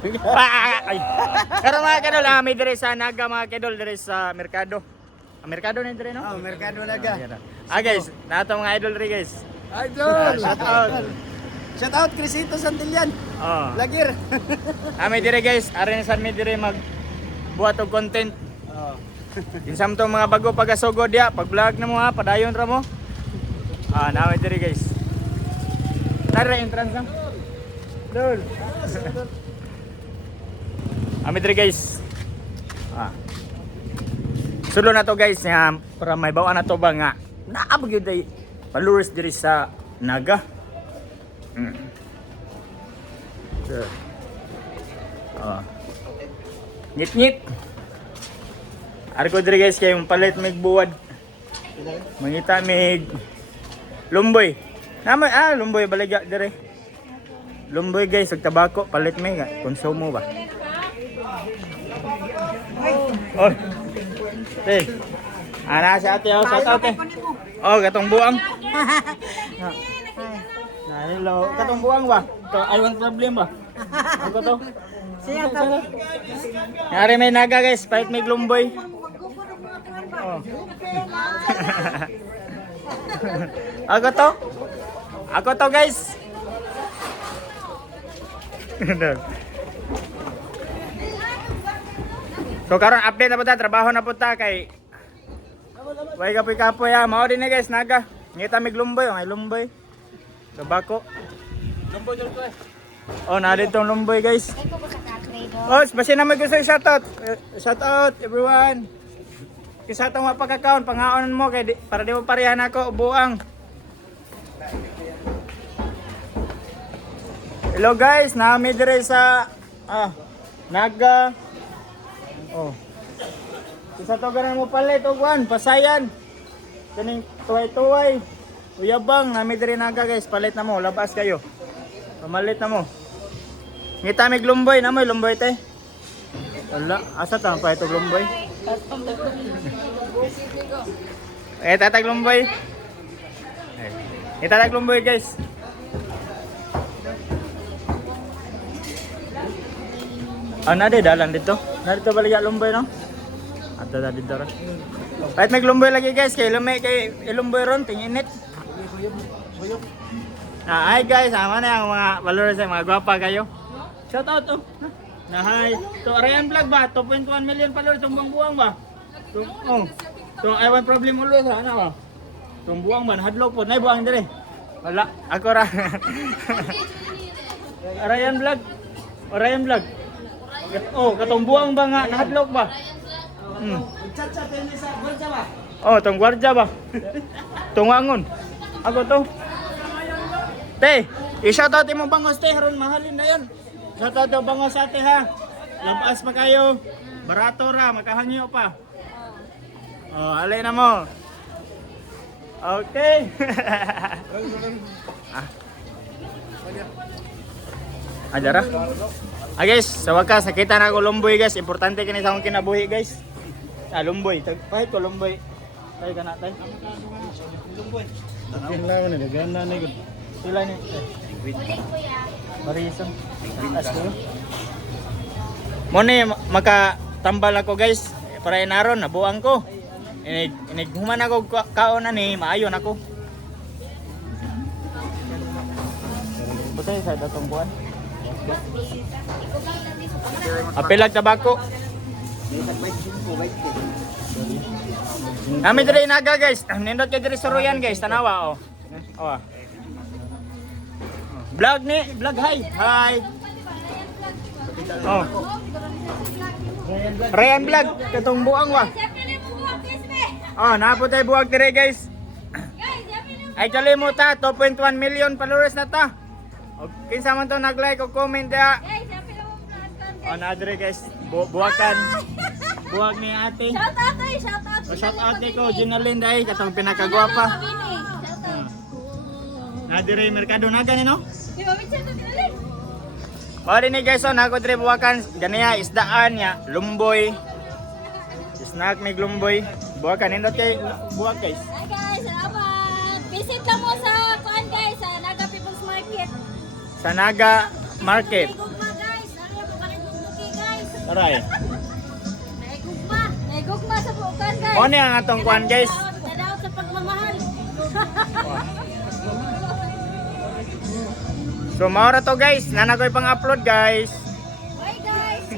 Ay. Pero mga kadol, may dire sa Naga mga kadol, dire sa Merkado. Merkado na dire no? Oh, Merkado Naga. Guys, nato mga idol rin guys. Idol! Shout out. Shout out Crisito Santillan. Oh. Lagir. May dire guys, arin sa mi dire mag buhat og content. Oh. Insam to mga bago pagasugod ya, pag vlog na mo ha, padayon ra mo. Nawe dire guys. Tara entrance lang. Dol. Dire guys. Sulo na to guys, para may bawa na to ba nga naabag yun day followers diri sa Naga. Ngit-ngit. Ari ko diri guys kay palit mig buwad. Mangita mig lumboy. Namay lumboy baligya dire. Lumboy guys, ug tabako palit mig konsumo ba. Oy. Hey. Ana si ate oh, sa ate. Oh, katong buang. Hello, katong buang ba? To I want problem ba? Ako to. Siya to. Yari may Naga guys, palit may lumboy. Oh. Ako to. Ako to guys. So karon update na po ta, trabaho na po ta kay way kapoy ya, mao din na guys Naga. Ngita mig lumboy, may lumboy. Tabako. Lumboy dito eh. Oh, na dito lumboy guys. Oh, basta na mag-gusto shoutout. Shoutout everyone. Kisa tong mapakakaon panghaonan mo kay para di mo parehan ako buang. Hello guys, nami dire sa Naga. Oh. Kisa to ganan mo palit og wan, pasayan. Kaning tuway-tuway. Uyabang nami dire Naga guys, palit na mo, labas kayo. Pamalit na mo. Ngita mig lumboy na mo, lumboy te. Wala, asa ta pa ito lumboy? Tatag lumboy. Tatag lumboy guys. Nade dalan dito. Dito balik lumboy no? Ato da dito ra. Kahit may lumboy lagi guys, kay lumay kay ilumboy ron tinginit. Hi guys, ama na ang mga followers ay mga gwapa kayo. Shout out to. Hi. To Ryan Vlog ba? 2.1 million followers tumbang buwang ba? To I want problem always ana ba? Tumbuang man hadlok po, nay buwang dire. Wala, ako ra. Ryan Vlog. Ryan Vlog. Oh, katong buwang ba nga nahadlok ba? Chacha tene sa gwardiya ba? Oh, tong gwardiya ba? Tungangon. Ako to. Te, i-shoutout mo bangos te, haron mahalin na yan. Shoutout daw bangos ate ha. Labas pa kayo. Barato ra, makahangyo pa. Oh, alay na mo. Okay. Adara. Guys, sa wakas nakita na ako lumboy guys. Importante kini sa akong kinabuhi guys. Lumboy. Pahit ko lumboy. Tayo ka na tayo. Lumboy. Kailangan na gana ni gud. Sila ni. Marisang. Mo ni makatambal ako guys. Para inaron nabuang ko. Inighuman ako kaon na ni maayon ako. Butay sa datong buwan. Apilag tabako. Kami dire Naga guys. Nindot kay dire sa Royan guys, tanawa oh. Oh. Vlog ni, vlog hi. Hi. Oh. Ryan Vlog, katong buang wa. Oh, napo tay buwag dire guys. Ay kalimuta 2.1 million followers na ta. Okay, kinsa man to nag-like o comment dia. Oh, na dire guys. Buwakan. Buwag ni ate. Shout out ko, Ginalyn dai katong pinakagwapa. Na dire Merkado Naga ni no? Pwede ni guys, nako dire buwakan ganiya isdaan ya, lumboy. Snack mig lumboy. Buwakan nindot kay buwak guys. Hi guys, salamat. Visit lang mo sa kuan guys, sa Naga People's Market. Sa Naga Market. Gugma guys, ano po kanin Aray. Naigugma. Naigugma sa bukan, guys. Ano yung atong kuan guys? Tadaw sa pagmamahal. So maura to guys, nanagoy pang upload guys. Bye, guys.